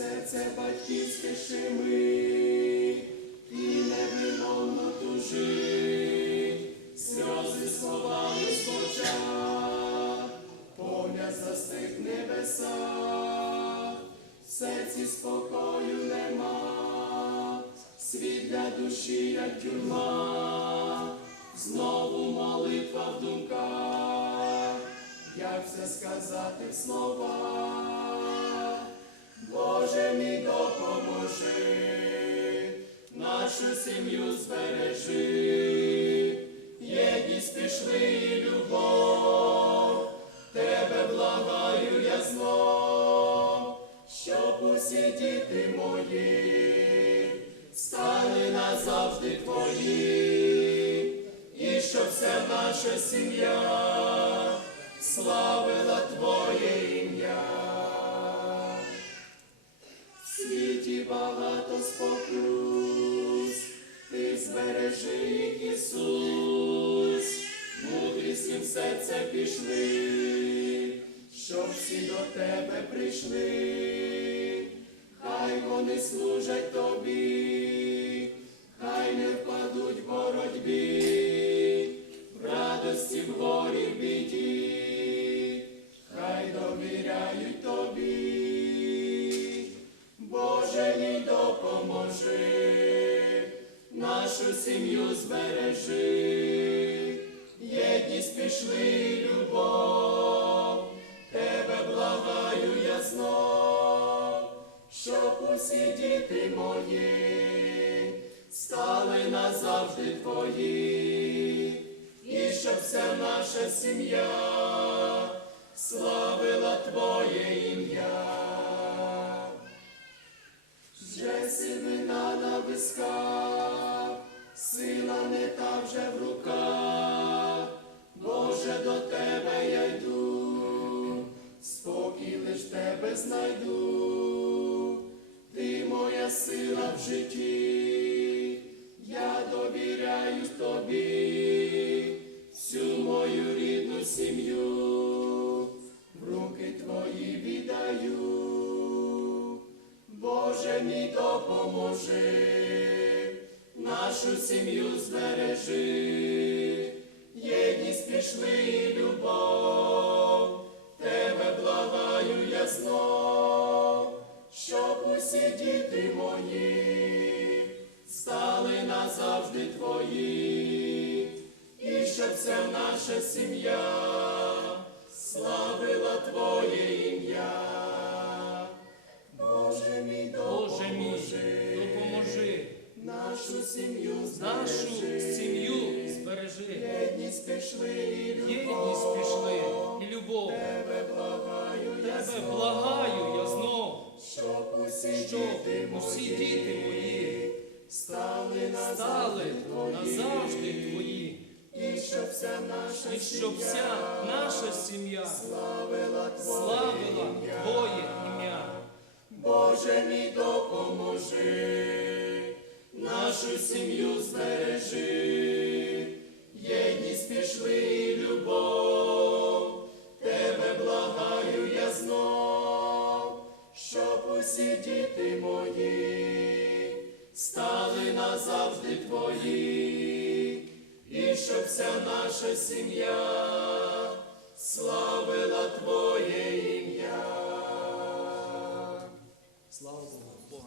серце батьківське щемить, і невиновно тужить, сльози сховали з очах, погляд застиг в небесах, в серці спокою нема, світ для душі, як тюрма, знову молитва в думках, як все сказати в словах. Нашу сім'ю збережи, єдність пішли і любов, тебе благаю я знов, щоб усі діти мої стали назавжди твої, і щоб вся наша сім'я славила Твоє збережи їх, Ісус, мудрістю серце пішли, щоб всі до тебе прийшли, хай вони служать тобі, хай не впадуть в боротьбі, в радості, в горі, в біді, хай довіряють тобі. Боже, їй допоможи, сім'ю збережи, єдність пішли, любов, тебе благаю я знов, щоб усі діти мої стали назавжди твої, і щоб вся наша сім'я славила Твоє ім'я. Вже в руках, Боже, до тебе я йду, спокій лиш тебе знайду, ти моя сила в житті, я довіряю тобі, всю мою рідну сім'ю, в руки твої віддаю. Боже мій допоможи, нашу сім'ю збережи, єдність пішли і любов, тебе благаю я знов, щоб усі діти мої стали назавжди твої, і щоб вся наша сім'я славила Твоє ім'я. Єдність пішли і любов, єдність пішли і любов. тебе благаю я Тебе знов, благаю я знов, щоб усі щоб діти усі мої діти мої стали стали твої, назавжди твої, і щоб вся наша і щоб вся сім'я наша сім'я славила Твоє славила. Твоє ім'я. Боже мій допоможи, нашу сім'ю збережи, назавжди твої, і щоб вся наша сім'я